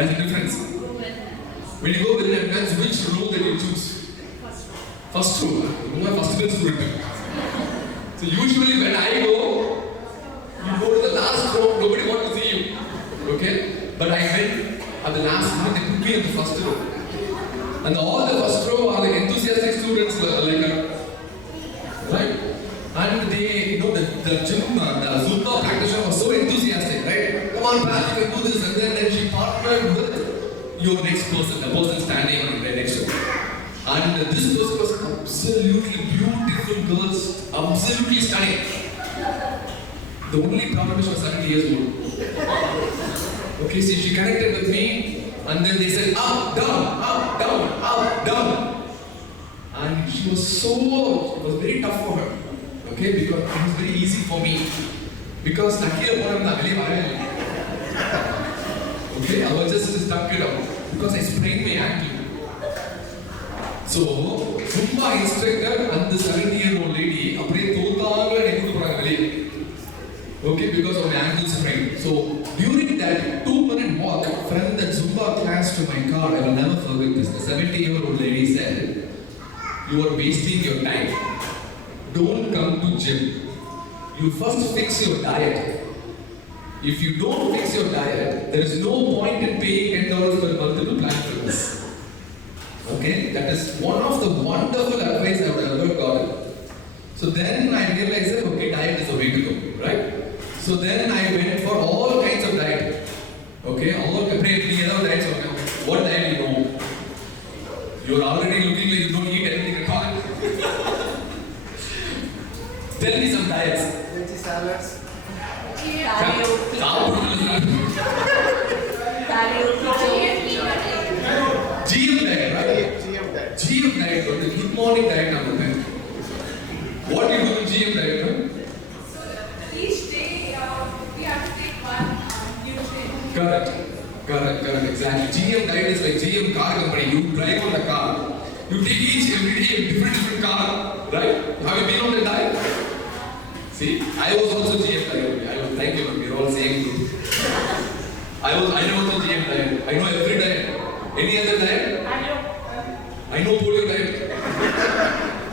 That's the difference. When you go with an advance, which row that you choose? First row. First student. So usually when I go, you go to the last row, nobody wants to see you. Okay? But I went at the last row, they put me in the first row. And all the first row are like enthusiastic students, right? And they, the gym, the Zumba practitioner was so enthusiastic, right? Come on, Pal, you can do this. And then she partnered with your next person, the person standing right next to her. And this person was absolutely beautiful girls, absolutely stunning. The only problem is she was 70 years old. Okay, so she connected with me, and then they said up, down, up, down, up, down. And it was very tough for her. Okay, because it was very easy for me. Because okay, I was just stuck it out. Because I sprained my ankle. So, Zumba instructor and the 70-year-old lady, okay, because of my ankle sprain. So, during that 2-minute walk from the Zumba class to my car, I will never forget this. The 70-year-old lady said, "You are wasting your time. Don't come to gym. You first fix your diet. If you don't fix your diet, there is no point in paying $10 per month to Planet Fitness." Okay, that is one of the wonderful advice I would ever gotten. So then I realized that okay, diet is the way to go, right? So then I went for all kinds of diet. Okay, all diets. What diet you know? You're already looking like you don't eat anything at all. Tell me some diets. Veggie salads. GM diet, right? GM diet, the good morning diet number 10. What do you do in GM diet? So each day we have to take one nutrient. Correct, exactly. GM diet is like GM car company. You drive on the car. You take each every day a different car, right? Have you been on the diet? See, I was also GM diet. Thank you, we're all same group. I know also GM diet. I know every diet. Any other diet? I know polio diet.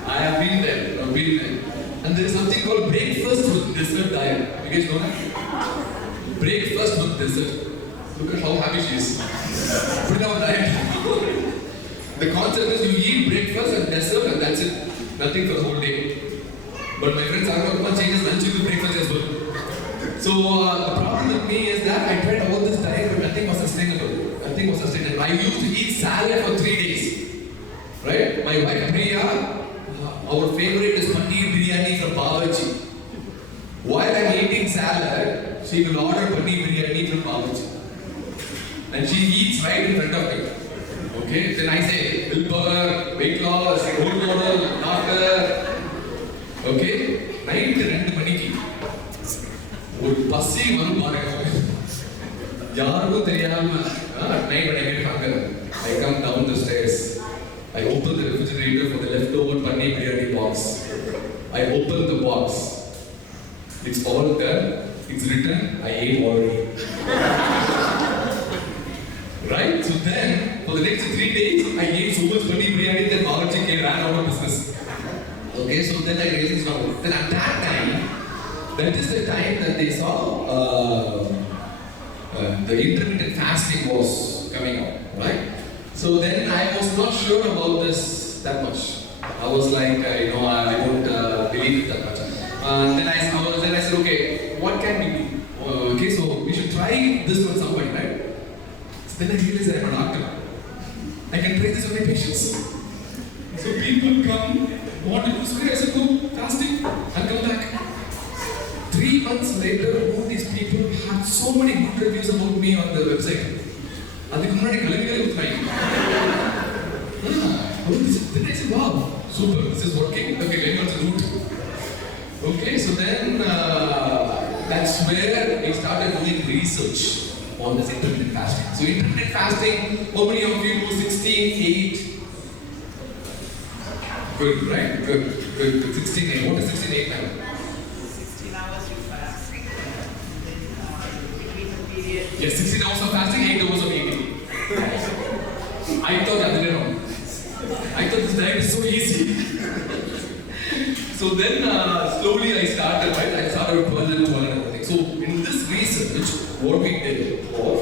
I have been there. And there is something called breakfast with dessert diet. You guys know that? Breakfast with dessert. Look at how happy she is. Put it on diet. The concept is you eat breakfast and dessert and that's it. Nothing for the whole day. But my friends are going to change lunch into breakfast as well. So the problem with me is that I tried all this diet but nothing was sustainable. I used to eat salad for 3 days. Right? My wife Priya, our favorite is paneer biryani from Babaji. While I am eating salad, she will order paneer biryani from Babaji. And she eats right in front of me. Okay? Then I say, willpower, weight loss, role model, doctor. Okay? Night 2 மணிக்கு ஒரு பசி வரும் பாருங்க. யாருக்கும் தெரியாம at night when I get hunger, I come down the stairs. I open the refrigerator for the leftover paneer biryani box. I open the box. It's all there. It's written, I ate already. Right? So then, for the next 3 days, I ate so much paneer biryani that Babaji ran out of business. Okay, so then I realized it's not good. Then at that time, that is the time that they saw the intermittent fasting was coming out, right? So then I was not sure about this that much. I was like, I don't believe it that much. And then I said, okay, what can we do? Okay, so we should try this on somebody, right? So then I realized that I'm a doctor. I can try this on my patients. So people come, want to do something, I said, go fasting and come back. 3 months later, all these people had so many good reviews about me on the website. அதுக்கு முன்னாடி கலங்கவே விட்டாங்க. Then I said, wow, super, this is working. Okay, let me also do it. Okay, so then that's where I started doing research on this intermittent fasting. So intermittent fasting, how many of you do 16-8? Good, right? Good. 16-8. What is 16-8 now? 16 hours you fast. Between the period. Yes, 16 hours of fasting, 8 hours of eating. diet is so easy. So then slowly I started, right? I started with 12 and 12 and everything. So in this research, what we did was,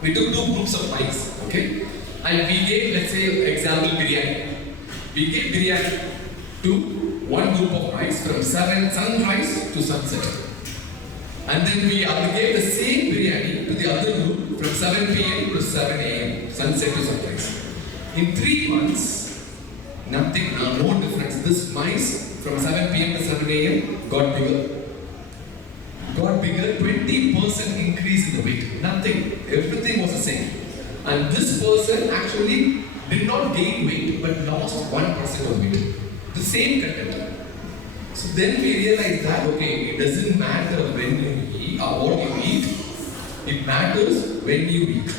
we took two groups of mice, okay? And we gave, let's say, example biryani. We gave biryani to one group of mice from sunrise to sunset. And then we gave the same biryani to the other group from 7 p.m. to 7 a.m. sunset to sunrise. In 3 months, nothing, no difference. This mice from 7 p.m. to 7 a.m. got bigger. 20% increase in the weight. Nothing. Everything was the same. And this person actually did not gain weight but lost 1% of weight. The same content. So then we realized that, okay, it doesn't matter when you eat or what you eat, it matters when you eat.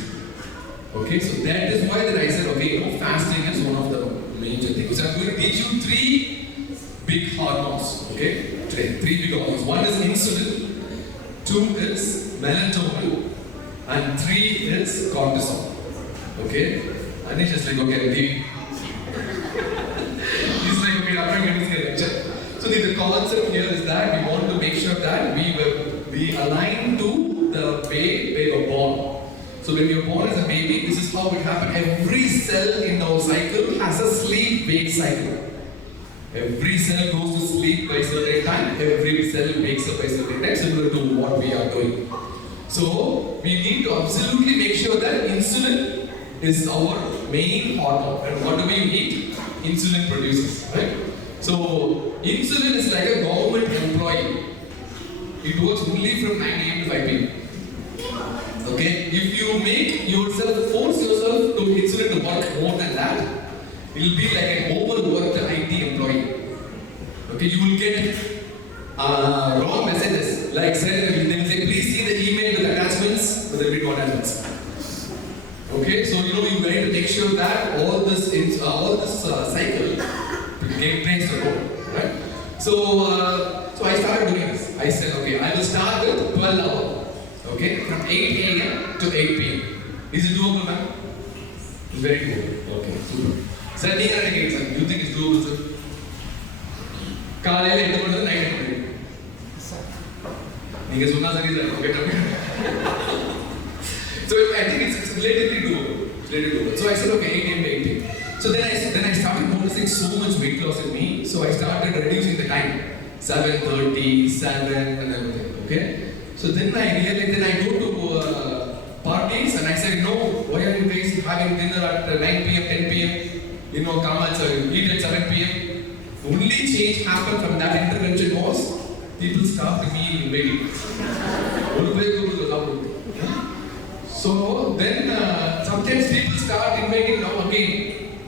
Okay, so that is why then I said, okay, fasting is one of the major things. So I'm going to teach you 3 big hormones. Okay, 3 big hormones. 1 is insulin, 2 is melatonin, and 3 is cortisol. Okay, and it's just like, okay, he's like, okay, I'm not going to say lecture. So the concept here is that we want to make sure that we align to the way we were born. So when you're born as a baby, this is how it happens. Every cell in our cycle has a sleep-wake cycle. Every cell goes to sleep by a certain time. Every cell wakes up by a certain time, similar to what we are doing. So we need to absolutely make sure that insulin is our main hormone. And whatever you eat, insulin produces, right? So insulin is like a government employee. It works only from 9 a.m. to 5 p.m. Okay? If you make yourself, force yourself to insulin to work more than that, it will be like an overworked IT employee. Okay? You will get wrong messages. Like said, they will say, please see the email with attachments, but there will be no attachments. Okay? So you need to make sure that all this cycle takes the road, right? So I started doing this. I said, okay, I will start with 12 hours. Okay, from 8 a.m. to 8 p.m. Is it doable, ma'am? It's very doable. Okay, super. Sir, you think it's doable, sir? Night. So I think it's relatively doable. So I said, okay, 8 a.m. to 8 p.m. So then I started noticing so much weight loss in me. So I started reducing the time. 7:30, 7 and everything. Okay? So then I realized, then I go to parties and I said, no, why are you guys having dinner at 9 p.m., 10 p.m.? Come at eat at 7 p.m. Only change happened from that intervention was people stopped me waiting. So then sometimes people start inviting now again.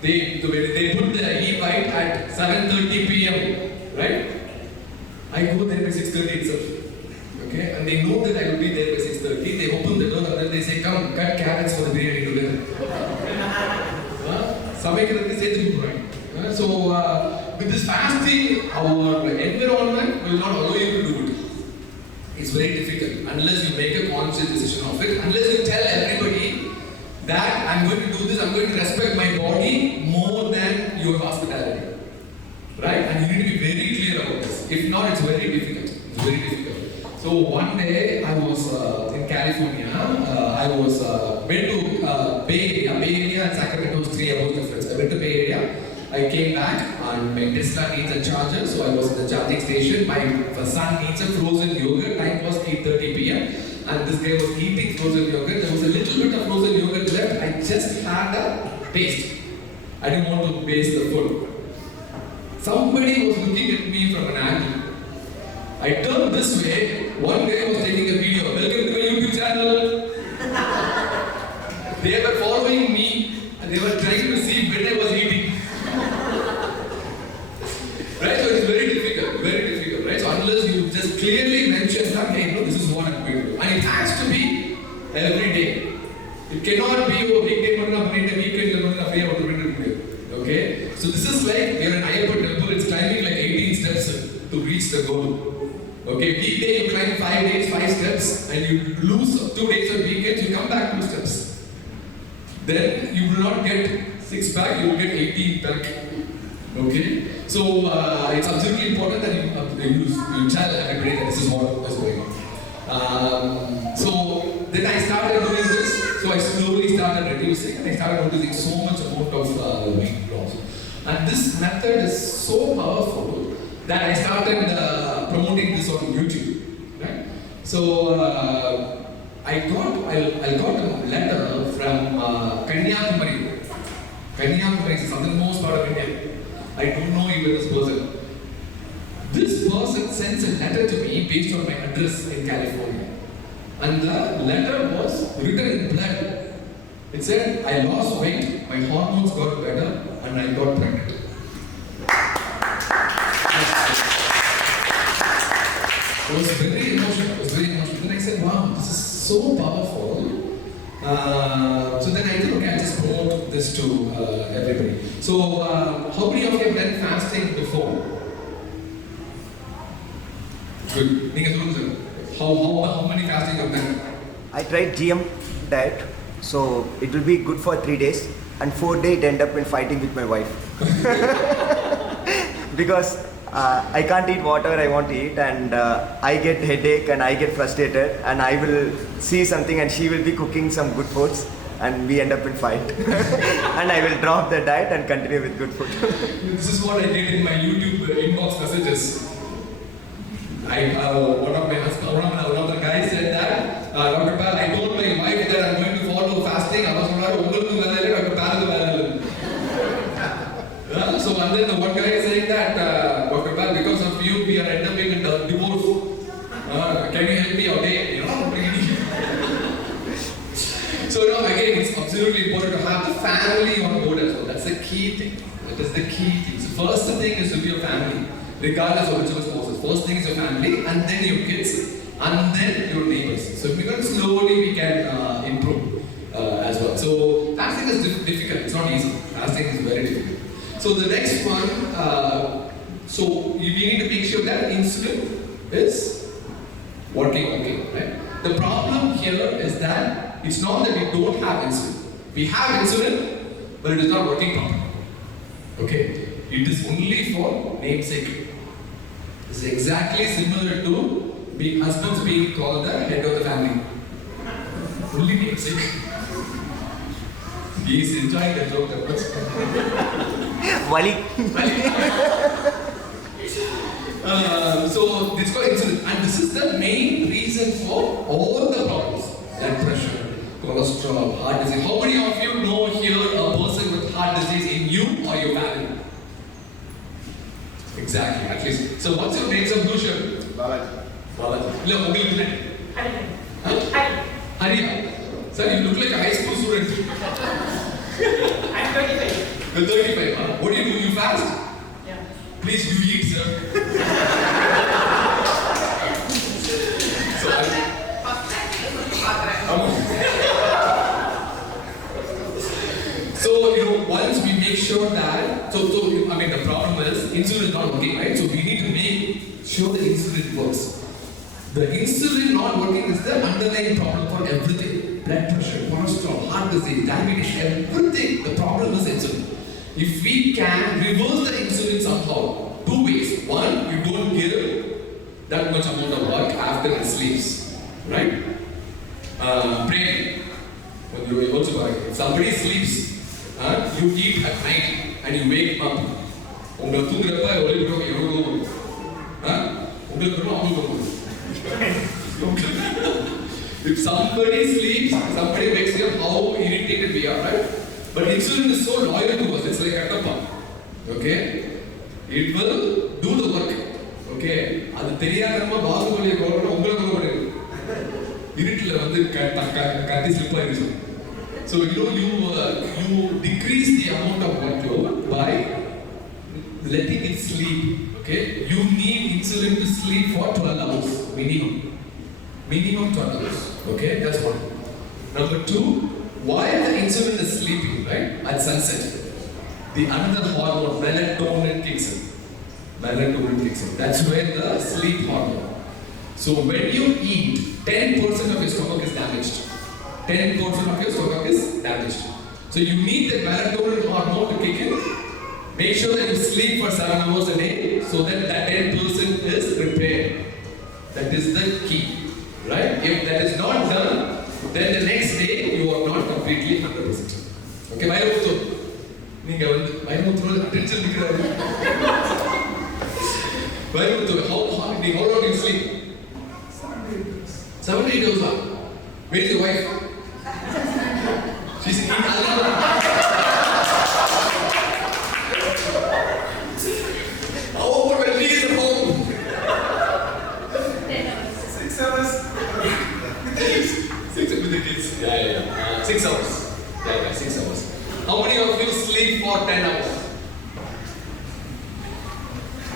They put the e-bite at 7:30 p.m. Right? I go there by 6:30 itself. Okay? And they know that I will be there by 6:30. They open the door and then they say, come, cut carrots for the biryani together. So with this fasting, our environment will not allow you to do it. It's very difficult unless you make a conscious decision of it. Unless you tell everybody that I'm going to do this, I'm going to respect my body more than your hospitality. Right? And you need to be very clear about this. If not, it's very difficult. It's very difficult. So one day I was in California. I went to Bay Area and Sacramento was 3 hours difference. I went to Bay Area. I came back and my Tesla needs a charger, so I was at the charging station. My son needs a frozen yogurt. Time was 8:30 p.m. and this guy was eating frozen yogurt. There was a little bit of frozen yogurt left. I just had a taste. I didn't want to waste the food. Somebody was looking at me from an angle. I turned this way. One guy was taking a video. Welcome to my YouTube channel. They were following me and they were trying to see when I was eating. Right? So it's very difficult, right? So unless you just clearly mention that, hey, no, this is what I'm going to do. And it has to be every day. It cannot be a weekday, weekend, okay? So this is like, you're in Ayappa temple, it's climbing like 18 steps to reach the goal. Okay, weekday you climb 5 days, 5 steps, and you lose 2 days of weekends, you come back 2 steps. Then you will not get 6 pack, you will get 18 pack. Okay? So it's absolutely important that you tell everybody that this is what is going on. So then I started doing this, so I slowly started reducing and I started noticing so much amount of weight loss. And this method is so powerful that I started promoting this on YouTube. Right? So I got a letter from Palaniappan. Palaniappan is the southernmost part of India. I don't know even this person. This person sends a letter to me based on my address in California. And the letter was written in blood. It said, I lost weight, my hormones got better, and I got pregnant. It was very emotional. Then I said, wow, this is so powerful. So then I said, okay, I'll just promote this to everybody. So, how many of you have done fasting before? Good. How many fasting have done? I tried GM diet, so it will be good for 3 days, and 4th day it end up in fighting with my wife. Because I can't eat whatever I want to eat, and I get headache and I get frustrated, and I will see something and she will be cooking some good foods and we end up in fight. And I will drop the diet and continue with good food. This is what I did in my YouTube inbox messages. One of the guys said that, Dr. Pal, I told my wife that I'm going to follow fasting. I was Dr. Pal. So and then the one guy is saying that, Dr. Pal, because of you, we are ending in divorce. Can you help me out? So again, it's absolutely important to have the family on board as well. That's the key thing. That is the key thing. So first thing is to be your family, regardless of which spouses. First thing is your family, and then your kids, and then your neighbors. So if we go slowly, we can improve as well. So fasting is difficult. It's not easy. Fasting is very difficult. So the next one, so we need to make sure that insulin is working okay, right? The problem here is that it's not that we don't have insulin. We have insulin, but it is not working properly. Okay? It is only for namesake. It's exactly similar to husbands being called the head of the family. Only namesake. He is enjoying the joke. Wali. So this is called insulin, and this is the main reason for all the problems: blood pressure, cholesterol, heart disease. How many of you know here a person with heart disease in you or your family? Exactly, at least. So what's your name, Subhushan? Balaji. Look, Hariya. Sir, you look like a high school student. I'm 35. You're 35, huh? What do? You fast? Yeah. Please, you eat, sir. So, once we make sure that, the problem is insulin is not working, right? So we need to make sure the insulin works. The insulin not working is the underlying problem for everything. Blood pressure, cholesterol, heart disease, diabetes, everything. The problem is insulin. If we can reverse the insulin somehow, 2 ways. One, you don't give that much amount of work after it sleeps, right? Brain. If somebody sleeps, you eat at night and you wake up. If somebody sleeps, somebody wakes up, how irritated we are, right? But insulin is so loyal to us, it's like a pump. Okay? It will do the work. Okay? அது தெரியாதமா பாகுபலியை கொல்லணும் உங்களுக்கு கொல்லணும். இருட்டில வந்து கத்தி slip ஆயிடுச்சு. So you decrease the amount of workload by letting it sleep. Okay? You need insulin to sleep for 12 hours minimum. Minimum 12 hours. Okay? That's one. Number 2, while the insulin is sleeping, right, at sunset, the another hormone, melatonin kicks in. Melatonin kicks in. That's where the sleep hormone. So when you eat, 10% of your stomach is damaged. 10% of your stomach is damaged. So you need the melatonin hormone to kick in. Make sure that you sleep for 7 hours a day so that that 10% is repaired. That is the key, right? If that is not done, then the next day you are not completely 100%. Okay, Vairuthu. Ninga vandu Vairuthu attention nikiraru. Vairuthu, how long do you sleep? 7 to 8 hours. Where is your wife? She's in Italy. How about when she is at home? 10 hours. 6 hours. With the kids. 6 with the kids. Yeah. 6 hours. Yeah, 6 hours. How many of you sleep for 10 hours?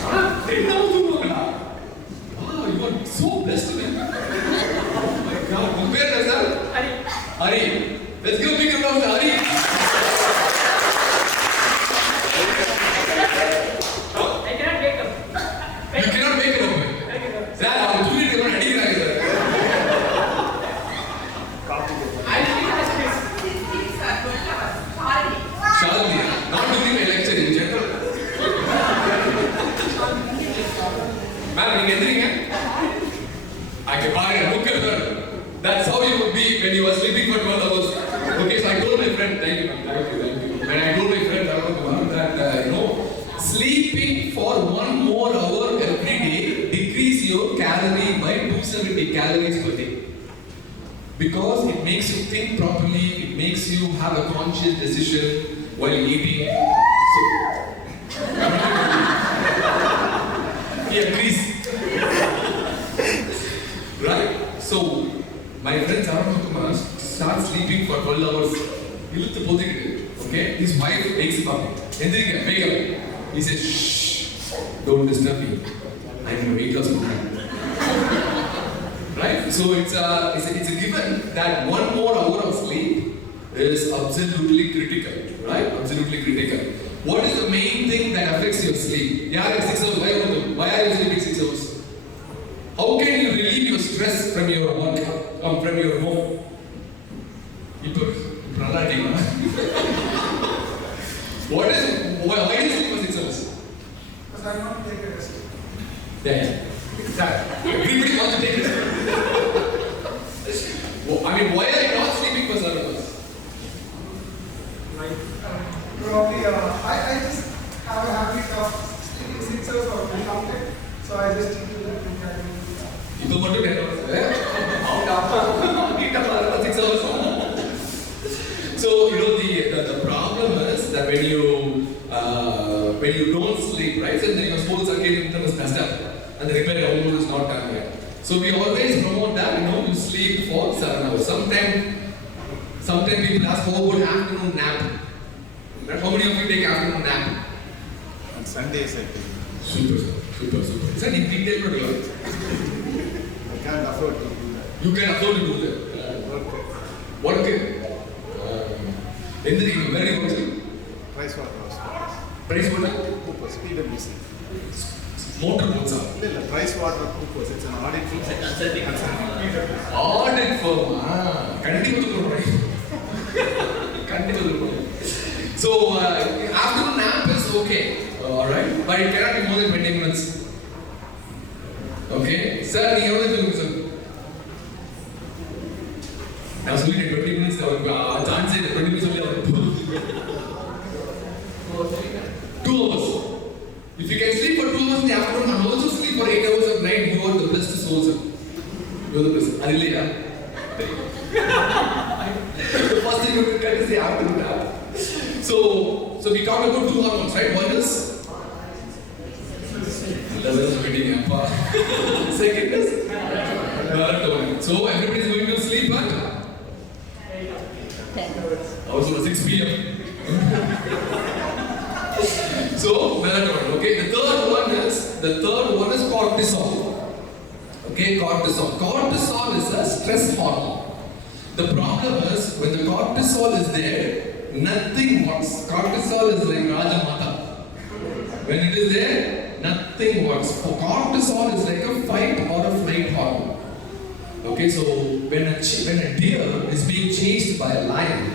10 hours. Wow, you are so blessed today. Oh my God. Compare yourself. Hari. Let's give a big round to Hari. I cannot wake up. You cannot make it up. Sir, I will do it even Hari. I sleep in the space. Shalini, not during my lecture in general. Ma'am, you can drink, I can buy a look at her. That's how you would be when you were sleeping for 12 hours. Okay, so I told my friend, thank you. When I told my friend that, sleeping for 1 more hour every day decrease your calorie by 270 calories per day. Because it makes you think properly, it makes you have a conscious decision while eating. So, he agrees. Right? So, my friend Saravakumar starts sleeping for 12 hours. Okay? His wife wakes him up. Wake up. He says, shh, don't disturb me. I'm in a weight loss program. Right? So it's a given that 1 more hour of sleep is absolutely critical. Right? Absolutely critical. What is the main thing that affects your sleep? 6 hours. Why are you sleeping 6 hours? How can you relieve your stress from your work, from your home? Why do you sleep for 6 hours? Because I'm not taking a rest. Yeah. Exactly. Everybody wants to take rest. Why are you not sleeping for 7 hours? Probably, I just have a habit of sleeping 6 hours or very long time. So I just stick to that. You want to get out of there? 6 hours. So, the problem is that when you don't sleep, right, so then your whole circadian rhythm is messed up and the repair hormone is not done yet. So we always promote that, you sleep for 7 hours. Sometimes people ask, how about afternoon nap? Right? How many of you take afternoon nap? On Sundays, I think. Super. Sir, in detail, I can't afford to do that. you can afford to do that. Okay. What okay? Where do you go? Price water house. Price water? Coopers, PWC. Motor boats are. Price water Coopers. It's an audit firm. Audit firm. Continue. So, afternoon nap is okay. Alright? But it cannot be more than 20 minutes. Okay? Sir, you have to do sir. Now, so we did 20 minutes. Chance is 20 minutes only. 2 hours. If you can sleep for 2 hours in the afternoon and also sleep for 8 hours at night, you are the best soul, sir. You are the best. Really, yeah? The first thing you can get is the afternoon nap. So we talked about 2 hormones, right? One is second is melatonin. So everybody is going to sleep at also 6 p.m. So melatonin. Okay. The third one is cortisol. Okay, cortisol. Cortisol is a stress hormone. The problem is when the cortisol is there, nothing works. Cortisol is like Rajamata. When it is there, nothing works. Cortisol is like a fight or a flight hormone. Okay, so when a deer is being chased by a lion,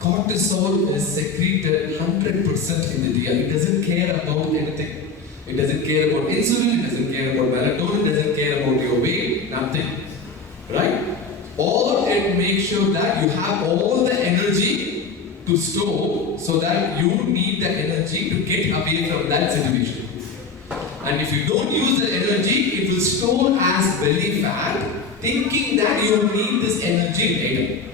cortisol cortisol is secreted 100% in the DI. It doesn't care about anything. It doesn't care about insulin, it doesn't care about melatonin, it doesn't care about your weight, nothing. Right? Or it makes sure that you have all the energy to store so that you need the energy to get away from that situation. And if you don't use the energy, it will store as belly fat, thinking that you will need this energy later.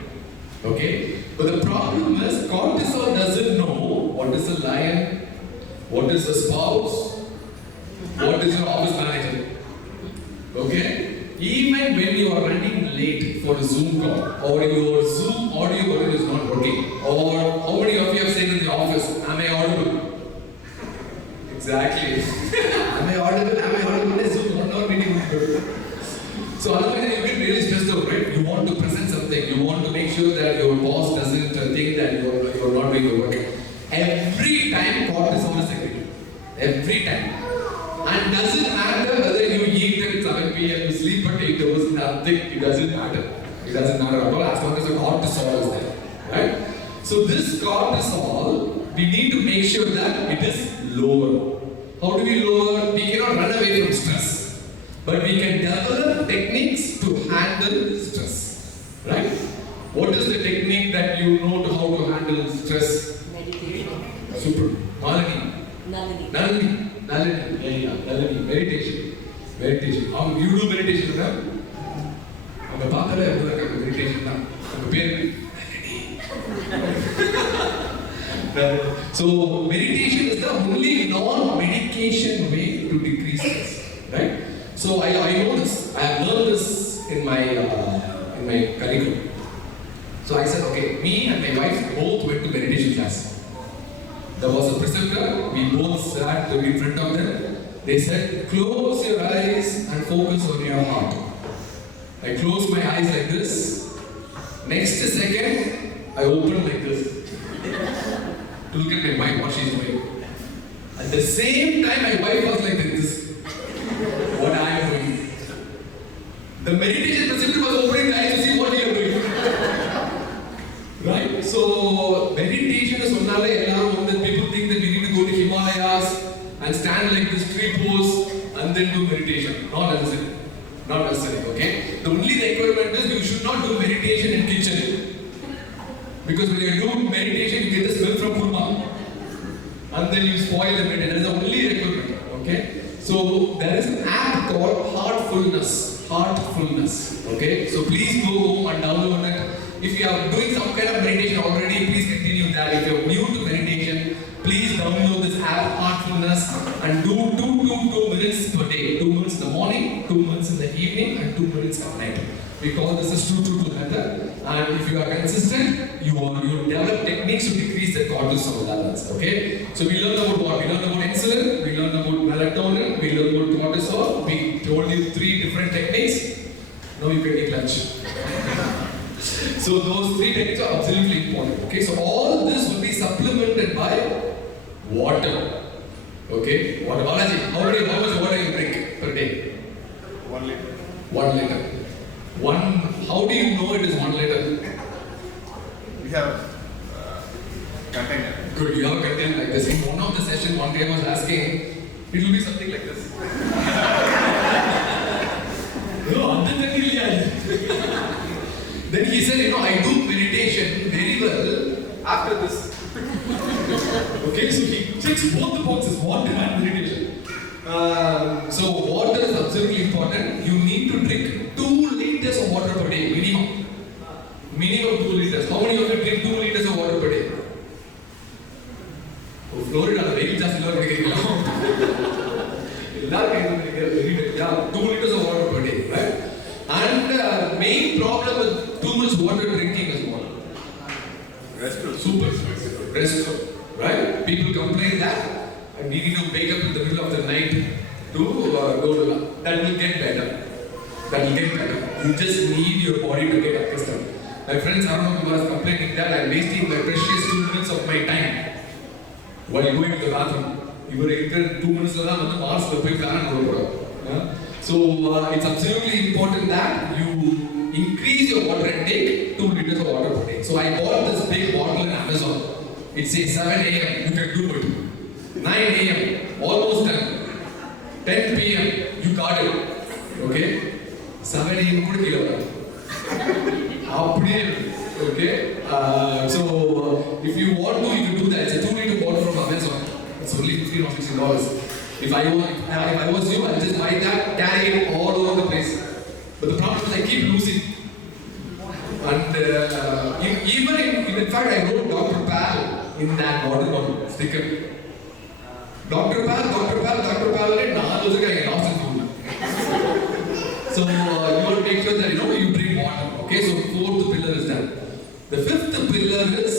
Okay? But the problem is, cortisol doesn't know what is a lion, what is a spouse, what is your office manager. Okay? Even when you are running late for a Zoom call, or your Zoom audio button is not working, or how many of you have said in the office, am I audible? Exactly. Am I audible? Am I audible? Yes, Zoom, 1 hour meeting will be good. So otherwise you get really stressed out, right? You want to present something, you want to make sure that your boss doesn't think that you're not doing the work. Every time cortisol is secreted. Every time. And doesn't matter whether you eat at 7 p.m., you sleep at 8 hours, nothing, it doesn't matter. It doesn't matter at all as long as the cortisol is there. Right? So this cortisol, we need to make sure that it is lower. How do we lower? We cannot run away from stress. But we can develop techniques to handle stress. Right? What is the technique that you know to how to handle stress? Meditation. Super. Malini. Nalini. Nalini. Meditation. Meditation. You do meditation, right? I'm a part of meditation now. So meditation is the only non-medication way to decrease stress, right? So I know this. I have learned this in my curriculum. So I said, okay, me and my wife both went to meditation class. There was a preceptor. We both sat in front of them. They said, close your eyes and focus on your heart. I closed my eyes like this. Next second, I opened like this. To look at my wife, what she's doing. At the same time, my wife was like this. What I am doing. The meditation preceptor was opening the eyes to see what you are doing. Right? So, meditation is one that people think that we need to go to Himalayas and stand like this tree pose and then do meditation. Not necessary. Not necessary, okay? The only requirement is you should not do meditation in kitchen. Because when you do meditation, you get the smell from kurma. And then you spoil the meditation. That is the only requirement, okay? So, there is an app called Heartfulness. Heartfulness, okay? So, please go home and download it. If you are doing some kind of meditation already, please continue that. If you are new to meditation, please download this app, Heartfulness, and do 2 minutes per day. 2 minutes in the morning, 2 minutes in the evening, and 2 minutes at night. We call this as 2-2-2 method. And if you are consistent, you develop techniques to decrease the cortisol levels. Okay? So we learned about what? We learned about insulin, we learned about melatonin, we learned about cortisol. We told you 3 different techniques. Now you can take lunch. So those 3 techniques are absolutely important. Okay? So all this will be supplemented by water. Okay? Water. Balaji, how much water you drink per day? 1 liter. 1 liter. How do you know it is 1 liter? We have container. Good, you have a container like this. In one of the sessions, one day I was asking, it will be something like this. Then he said, I do meditation very well after this. Okay, so he checks both the boxes, water and meditation. So water is absolutely important. You need to drink 2 liters of water per day, minimum. Minimum 2 liters. How many of you drink 2 liters of water per day? Florida, very just yeah, 2 liters of water per day, right? And main problem with too much water drinking is what? Restful. Super. Restful, right? People complain that and we need to wake up in the middle of the night to go to that will get better. That will get better. You just need your body to get accustomed. My friends, I don't know who was complaining that I'm wasting my precious 2 minutes of my time while going to the bathroom. You were in 2 minutes of Mars to pay plan. So it's absolutely important that you increase your water intake 2 liters of water per day. So I bought this big bottle in Amazon. It says 7 a.m. You can do it. 9 a.m. almost done. 10 p.m. you got it. Okay? 7 a.m. கூட கீழே வராது. அப்படியே okay? So if you want to, you can do that. It's a 2-liter bottle from Amazon. It's only $15 or $16. If I was you, I'll just buy that, carry it all over the place. But the problem is I keep losing. And even in fact, I wrote Dr.Pal in that bottle sticker. Dr.Pal, and I lost in food. So you want to make sure that you drink water. Okay, so 4th pillar is done. The 5th pillar is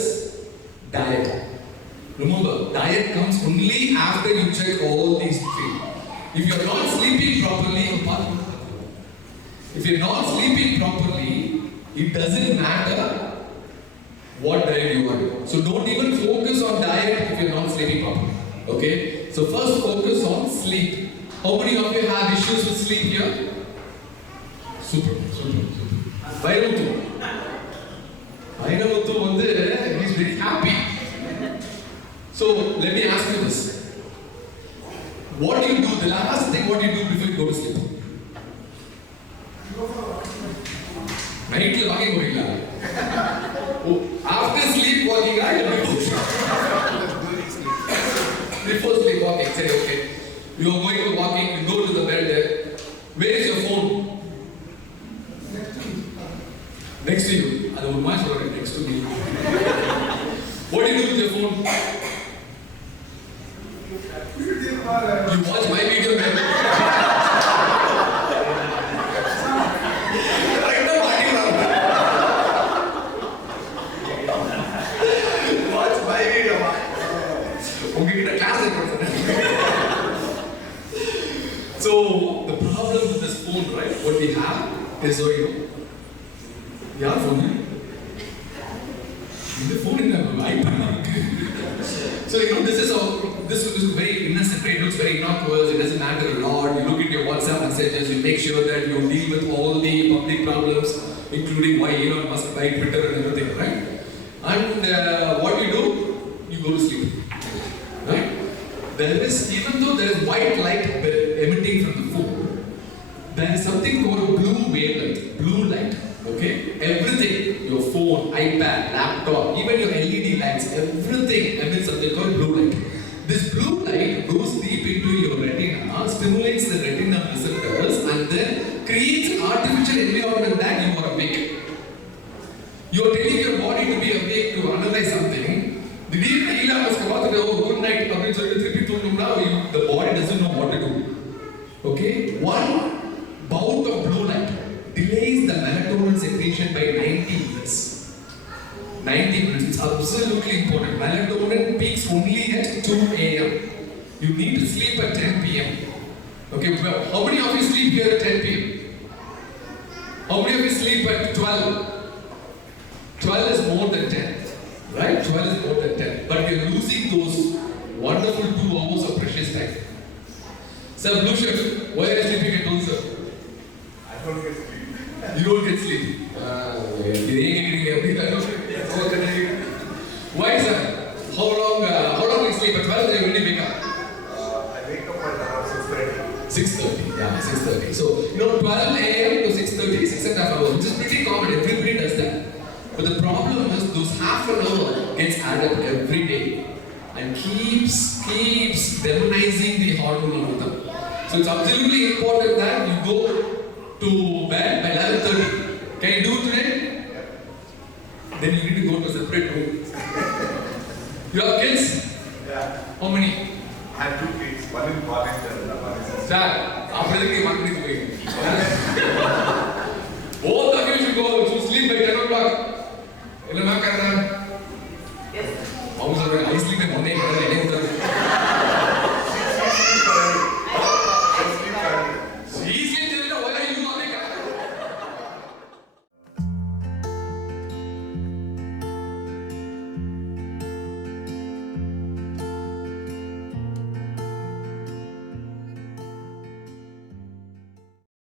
diet. Remember, diet comes only after you check all these 3. If you are not sleeping properly, it doesn't matter what diet you are. So don't even focus on diet if you are not sleeping properly. Okay? So first focus on sleep. How many of you have issues with sleep here? Super. Vairuthu he's very happy. So let me ask you this. What do you do? The last thing what do you do before you go to sleep? Night walking going. After sleep walking, before sleep walking, say okay. You are going to walking, you go to the bed there. Where is your phone? Next to you. I don't mind for next to me. What do you do with your phone? You watch my video, man. Watch my video, man. Okay, get a class. So the problem with this phone, right? What we have is phone. The phone in the iPad. So this is very innocent. It looks very innocuous. It doesn't matter a lot. You look at your WhatsApp messages. You make sure that you deal with all the public problems, including why Elon Musk buy Twitter and everything, right? And what you do? You go to sleep, right? Even though there is white light emitting from the phone, there is something called blue wavelength, blue light. Okay, everything, your phone, iPad, laptop, even your LED lights, everything emits something called blue light. This blue light goes deep into your retina, stimulates the retina receptors, and then creates an artificial environment that you are awake. You are telling your body to be awake to analyze something. The good night, the body doesn't know what to do. Okay, one bout of blue light delays the melatonin secretion by 90 minutes. 90 minutes, it's absolutely important. Melatonin peaks only at 2 a.m. You need to sleep at 10 p.m. Okay, well, how many of you sleep here at 10 p.m.? How many of you sleep at 12? 12 is more than 10, right? 12 is more than 10. But you're losing those wonderful 2 hours of precious time. Sir, blue shirt, why are you sleeping at 12, sir? I don't get sleep. You don't get sleep. Why, sir? How long you sleep? At 12 when you wake up? I wake up at around 6:30. 6:30. Yeah, 6:30. So 12 a.m. to 6:30, 6.5 hours, which is pretty common. Everybody does that. But the problem is those half an hour gets added up every day and keeps demonizing the hormonal rhythm. So it's absolutely important that you go to bed by 11:30. Can you do it today? Then you need to go to a separate room. You have kids? Yeah. How many? I have 2 kids. One in college and one is in Sir, after the one is going. Both of you should go to sleep by 10 o'clock. Yes. I sleep at 1 a.m.